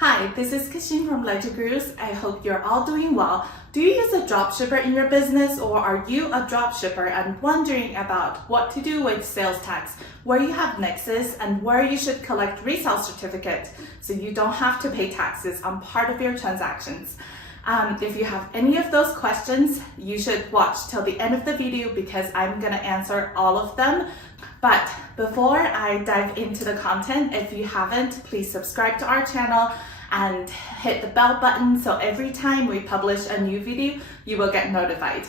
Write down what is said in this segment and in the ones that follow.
Hi, this is Kexin from LedgerGurus. I hope you're all doing well. Do you use a dropshipper in your business, or are you a dropshipper and wondering about what to do with sales tax, where you have nexus, and where you should collect resale certificate so you don't have to pay taxes on part of your transactions? If you have any of those questions, you should watch till the end of the video because I'm going to answer all of them. But before I dive into the content, if you haven't, please subscribe to our channel and hit the bell button so every time we publish a new video, you will get notified.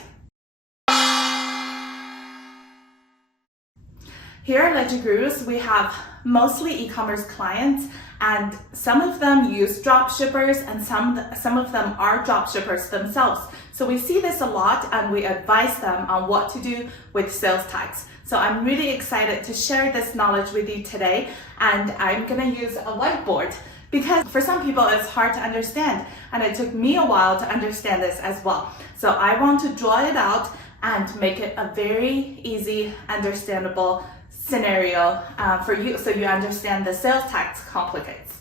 Here at LedgerGurus, we have mostly e-commerce clients, and some of them use dropshippers and some of them are dropshippers themselves. So we see this a lot and we advise them on what to do with sales tax. So I'm really excited to share this knowledge with you today, and I'm gonna use a whiteboard because for some people it's hard to understand, and it took me a while to understand this as well. So I want to draw it out and make it a very easy, understandable scenario for you so you understand the sales tax complicates.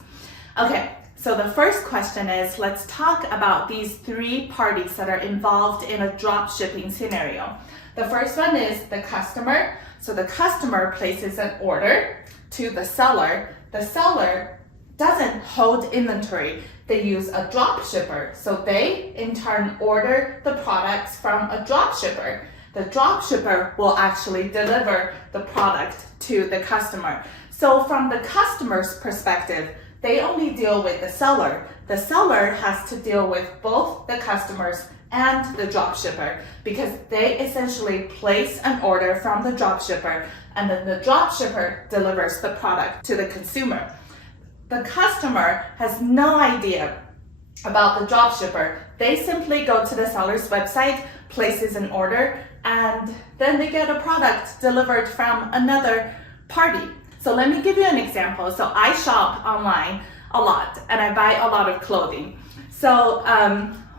Okay, so the first question is, let's talk about these three parties that are involved in a drop shipping scenario. The first one is the customer. So the customer places an order to the seller. The seller doesn't hold inventory. They use a drop shipper. So they in turn order the products from a drop shipper. The drop shipper will actually deliver the product to the customer. So from the customer's perspective, they only deal with the seller. The seller has to deal with both the customers and the drop shipper because they essentially place an order from the drop shipper, and then the drop shipper delivers the product to the consumer. The customer has no idea about the drop shipper. They simply go to the seller's website, places an order, and then they get a product delivered from another party. So let me give you an example. So I shop online a lot and I buy a lot of clothing. So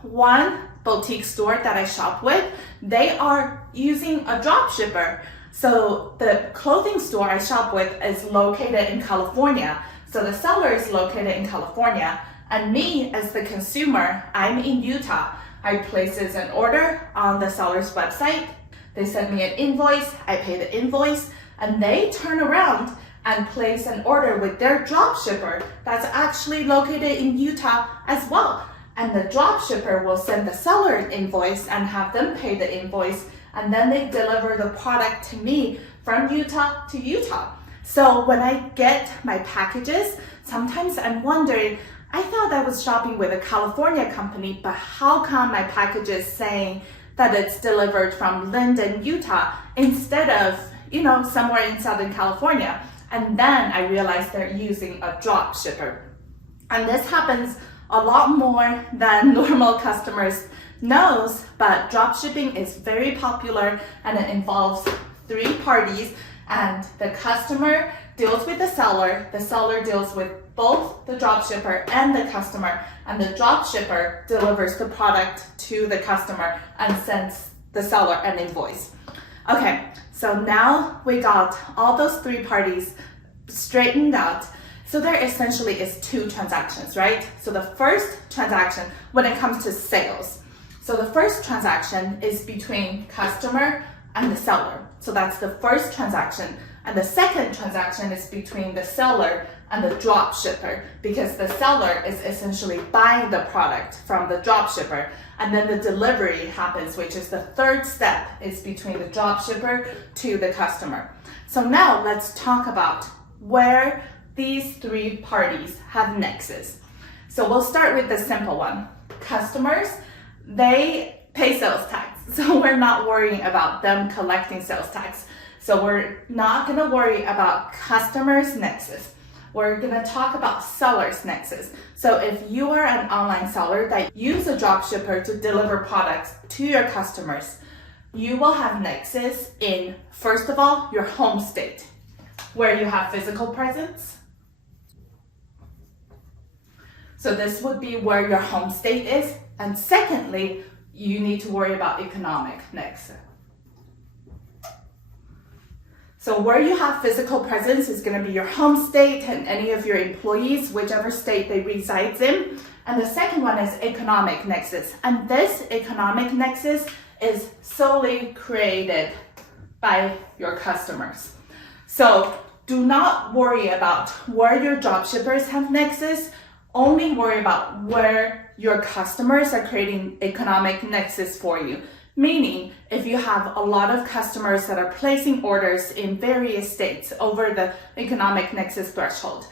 one boutique store that I shop with, they are using a drop shipper. So the clothing store I shop with is located in California. So the seller is located in California, and me as the consumer, I'm in Utah. I places an order on the seller's website. They send me an invoice, I pay the invoice, and they turn around and place an order with their drop shipper that's actually located in Utah as well. And the drop shipper will send the seller an invoice and have them pay the invoice, and then they deliver the product to me from Utah to Utah. So when I get my packages, sometimes I'm wondering, I thought I was shopping with a California company, but how come my package is saying that it's delivered from Linden, Utah, instead of, somewhere in Southern California? And then I realized they're using a drop shipper. And this happens a lot more than normal customers knows, but drop shipping is very popular and it involves three parties, and the customer deals with the seller deals with both the drop shipper and the customer, and the drop shipper delivers the product to the customer and sends the seller an invoice. Okay, so now we got all those three parties straightened out. So there essentially is two transactions, right? So the first transaction, when it comes to sales, so the first transaction is between customer and the seller. So that's the first transaction. And the second transaction is between the seller and the drop shipper, because the seller is essentially buying the product from the drop shipper, and then the delivery happens, which is the third step, is between the drop shipper to the customer. So now let's talk about where these three parties have nexus. So we'll start with the simple one. Customers, they pay sales tax. So we're not worrying about them collecting sales tax. So we're not gonna worry about customers' nexus. We're gonna talk about seller's nexus. So if you are an online seller that use a drop shipper to deliver products to your customers, you will have nexus in, first of all, your home state, where you have physical presence. So this would be where your home state is. And secondly, you need to worry about economic nexus. So where you have physical presence is going to be your home state and any of your employees, whichever state they reside in. And the second one is economic nexus. And this economic nexus is solely created by your customers. So do not worry about where your dropshippers have nexus. Only worry about where your customers are creating economic nexus for you. Meaning, if you have a lot of customers that are placing orders in various states over the economic nexus threshold,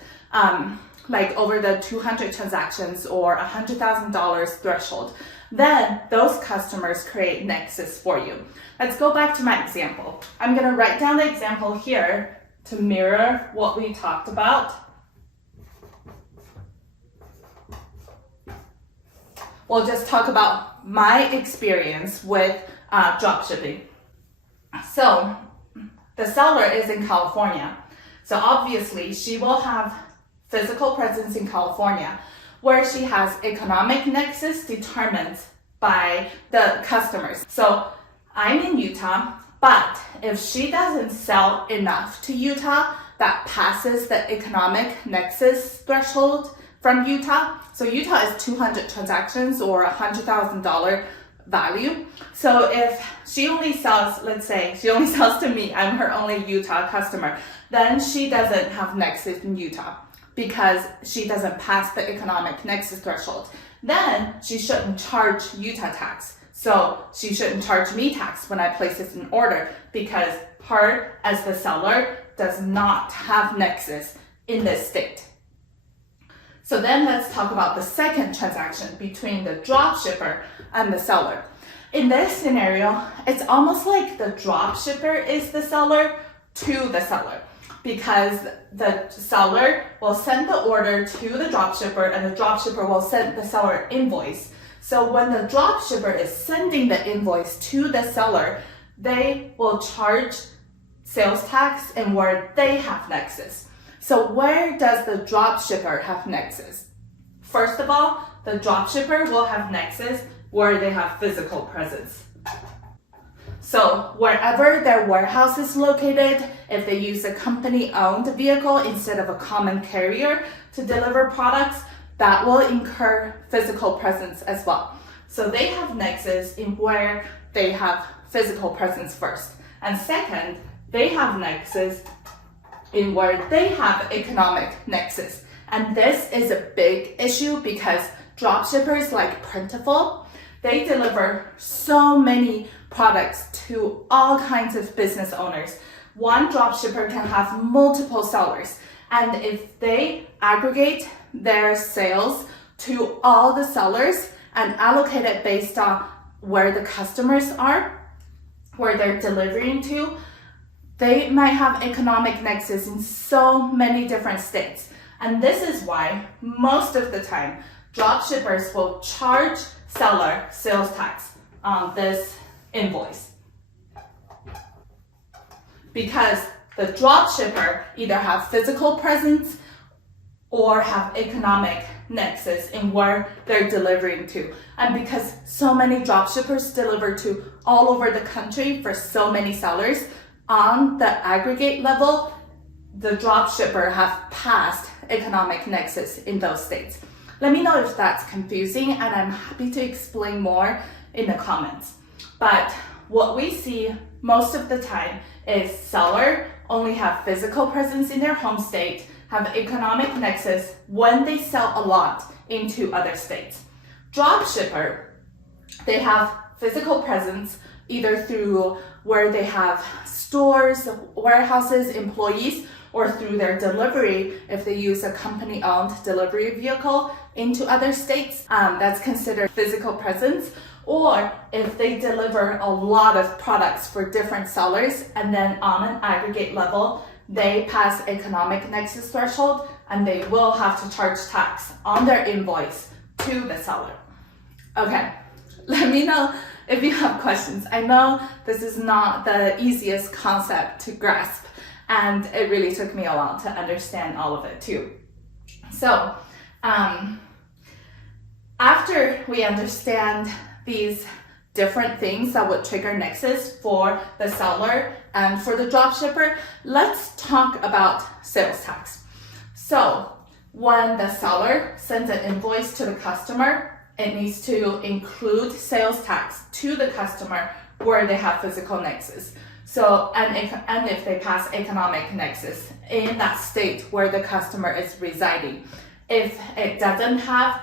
like over the 200 transactions or $100,000 threshold, then those customers create nexus for you. Let's go back to my example. I'm going to write down the example here to mirror what we talked about. We'll just talk about my experience with dropshipping. So the seller is in California. So obviously she will have physical presence in California, where she has economic nexus determined by the customers. So I'm in Utah, but if she doesn't sell enough to Utah that passes the economic nexus threshold from Utah, so Utah is 200 transactions or $100,000 value. So if she only sells, let's say she only sells to me, I'm her only Utah customer, then she doesn't have nexus in Utah because she doesn't pass the economic nexus threshold. Then she shouldn't charge Utah tax. So she shouldn't charge me tax when I place this in order because her, as the seller, does not have nexus in this state. So then let's talk about the second transaction between the dropshipper and the seller. In this scenario, it's almost like the dropshipper is the seller to the seller, because the seller will send the order to the dropshipper and the dropshipper will send the seller invoice. So when the dropshipper is sending the invoice to the seller, they will charge sales tax and where they have nexus. So where does the dropshipper have nexus? First of all, the dropshipper will have nexus where they have physical presence. So wherever their warehouse is located, if they use a company-owned vehicle instead of a common carrier to deliver products, that will incur physical presence as well. So they have nexus in where they have physical presence first. And second, they have nexus in where they have economic nexus. And this is a big issue because dropshippers like Printful, they deliver so many products to all kinds of business owners. One dropshipper can have multiple sellers. And if they aggregate their sales to all the sellers and allocate it based on where the customers are, where they're delivering to, they might have economic nexus in so many different states. And this is why most of the time, dropshippers will charge seller sales tax on this invoice. Because the dropshipper either have physical presence or have economic nexus in where they're delivering to. And because so many dropshippers deliver to all over the country for so many sellers, on the aggregate level, the dropshipper have passed economic nexus in those states. Let me know if that's confusing, and I'm happy to explain more in the comments. But what we see most of the time is seller only have physical presence in their home state, have economic nexus when they sell a lot into other states. Dropshipper, they have physical presence either through where they have stores, warehouses, employees, or through their delivery if they use a company-owned delivery vehicle into other states. That's considered physical presence. Or if they deliver a lot of products for different sellers and then on an aggregate level, they pass economic nexus threshold and they will have to charge tax on their invoice to the seller. Okay, let me know if you have questions. I know this is not the easiest concept to grasp, and it really took me a while to understand all of it too. So after we understand these different things that would trigger nexus for the seller and for the dropshipper. Let's talk about sales tax. So when the seller sends an invoice to the customer, it needs to include sales tax to the customer where they have physical nexus. So, and if they pass economic nexus in that state where the customer is residing. If it doesn't have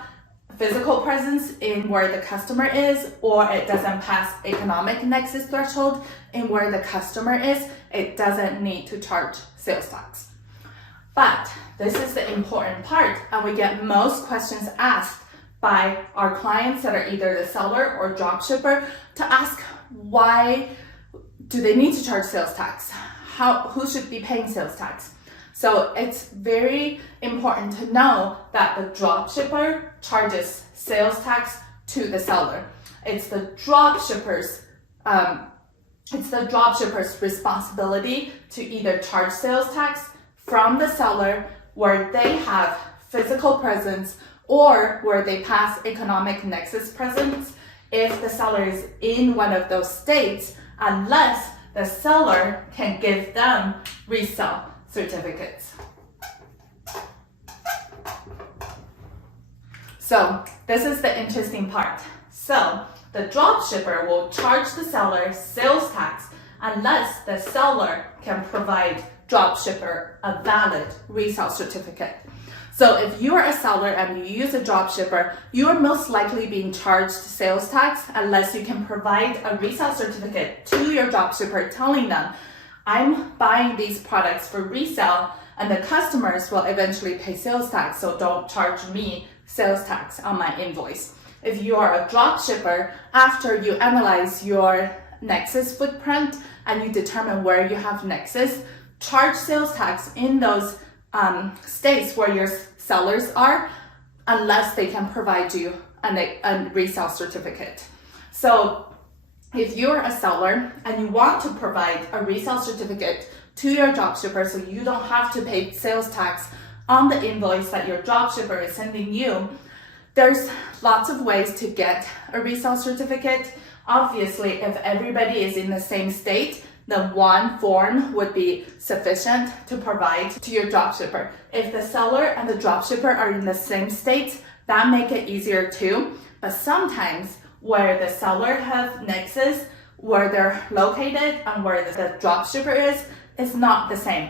physical presence in where the customer is, or it doesn't pass economic nexus threshold in where the customer is, it doesn't need to charge sales tax. But this is the important part, and we get most questions asked by our clients that are either the seller or dropshipper to ask, why do they need to charge sales tax? Who should be paying sales tax? So it's very important to know that the dropshipper charges sales tax to the seller. It's the dropshipper's responsibility to either charge sales tax from the seller where they have physical presence or where they pass economic nexus presence if the seller is in one of those states, unless the seller can give them resale certificates. So this is the interesting part. So the dropshipper will charge the seller sales tax unless the seller can provide dropshipper a valid resale certificate. So if you are a seller and you use a dropshipper, you are most likely being charged sales tax unless you can provide a resale certificate to your dropshipper telling them, I'm buying these products for resale and the customers will eventually pay sales tax, so don't charge me sales tax on my invoice. If you are a dropshipper, after you analyze your nexus footprint and you determine where you have nexus, charge sales tax in those states where your sellers are, unless they can provide you a resale certificate. So if you're a seller and you want to provide a resale certificate to your dropshipper so you don't have to pay sales tax on the invoice that your dropshipper is sending you, there's lots of ways to get a resale certificate. Obviously, if everybody is in the same state, then one form would be sufficient to provide to your dropshipper. If the seller and the dropshipper are in the same state, that make it easier too. But sometimes where the seller has nexus, where they're located and where the dropshipper is not the same.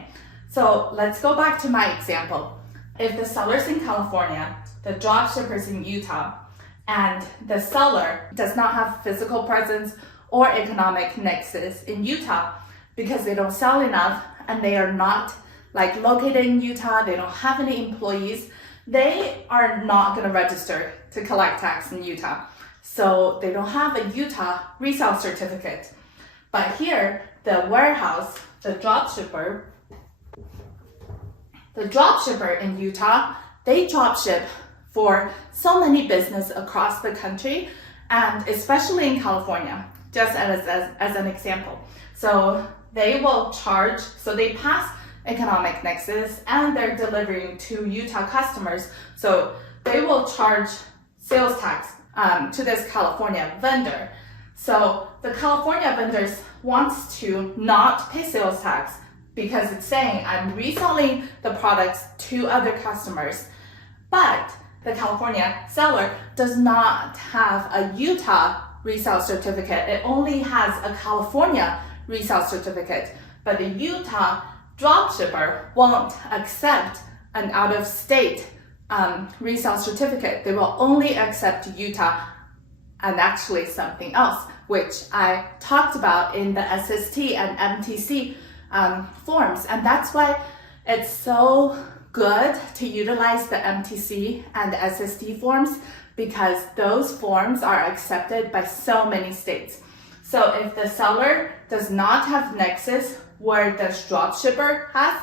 So let's go back to my example. If the seller's in California, the dropshipper's in Utah, and the seller does not have physical presence or economic nexus in Utah because they don't sell enough and they are not located in Utah, they don't have any employees, they are not going to register to collect tax in Utah. So they don't have a Utah resale certificate. But here, the warehouse, the dropshipper in Utah, they dropship for so many businesses across the country, and especially in California, just as an example. So they will charge, so they pass economic nexus and they're delivering to Utah customers. So they will charge sales tax to this California vendor. So the California vendors wants to not pay sales tax because it's saying I'm reselling the products to other customers. But the California seller does not have a Utah resale certificate. It only has a California resale certificate. But the Utah dropshipper won't accept an out-of-state resale certificate. They will only accept Utah and actually something else, which I talked about in the SST and MTC forms. And that's why it's so good to utilize the MTC and the SST forms, because those forms are accepted by so many states. So if the seller does not have nexus where the dropshipper has,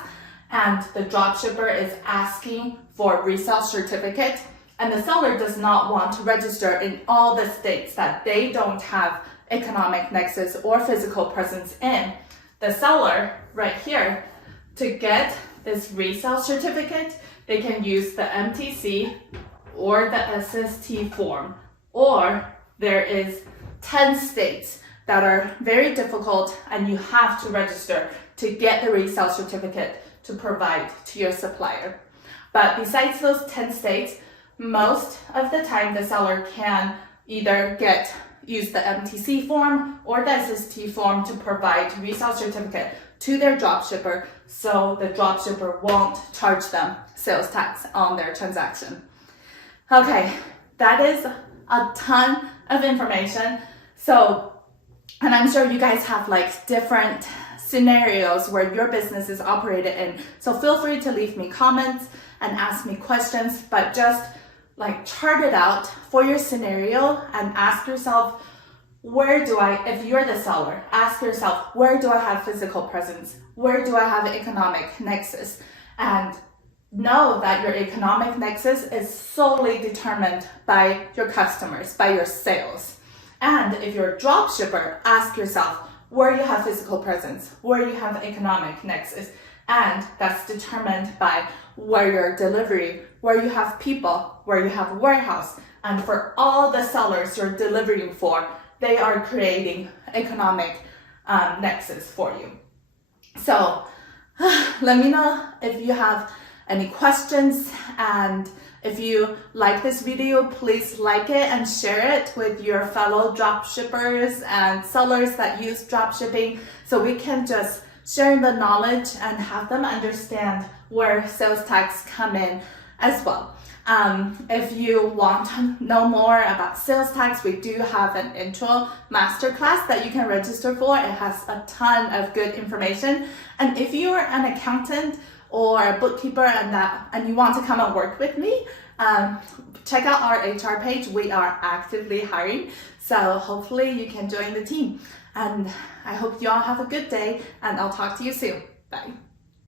and the dropshipper is asking for resale certificate, and the seller does not want to register in all the states that they don't have economic nexus or physical presence in, the seller right here, to get this resale certificate, they can use the MTC or the SST form, or there is 10 states that are very difficult and you have to register to get the resale certificate to provide to your supplier. But besides those 10 states, most of the time the seller can either use the MTC form or the SST form to provide resale certificate to their dropshipper, so the dropshipper won't charge them sales tax on their transaction. Okay, that is a ton of information. So, and I'm sure you guys have like different scenarios where your business is operated in. So feel free to leave me comments and ask me questions, but just like chart it out for your scenario and ask yourself, if you're the seller, ask yourself, where do I have physical presence? Where do I have economic nexus? And know that your economic nexus is solely determined by your customers, by your sales. And if you're a dropshipper, ask yourself where you have physical presence, where you have economic nexus. And that's determined by where your delivery, where you have people, where you have a warehouse. And for all the sellers you're delivering for, they are creating economic nexus for you. So let me know if you have any questions, and if you like this video, please like it and share it with your fellow dropshippers and sellers that use dropshipping, so we can just share the knowledge and have them understand where sales tax come in as well. If you want to know more about sales tax, we do have an intro masterclass that you can register for. It has a ton of good information. And if you're an accountant or a bookkeeper and you want to come and work with me, check out our HR page. We are actively hiring, so hopefully you can join the team. And I hope you all have a good day, and I'll talk to you soon. Bye.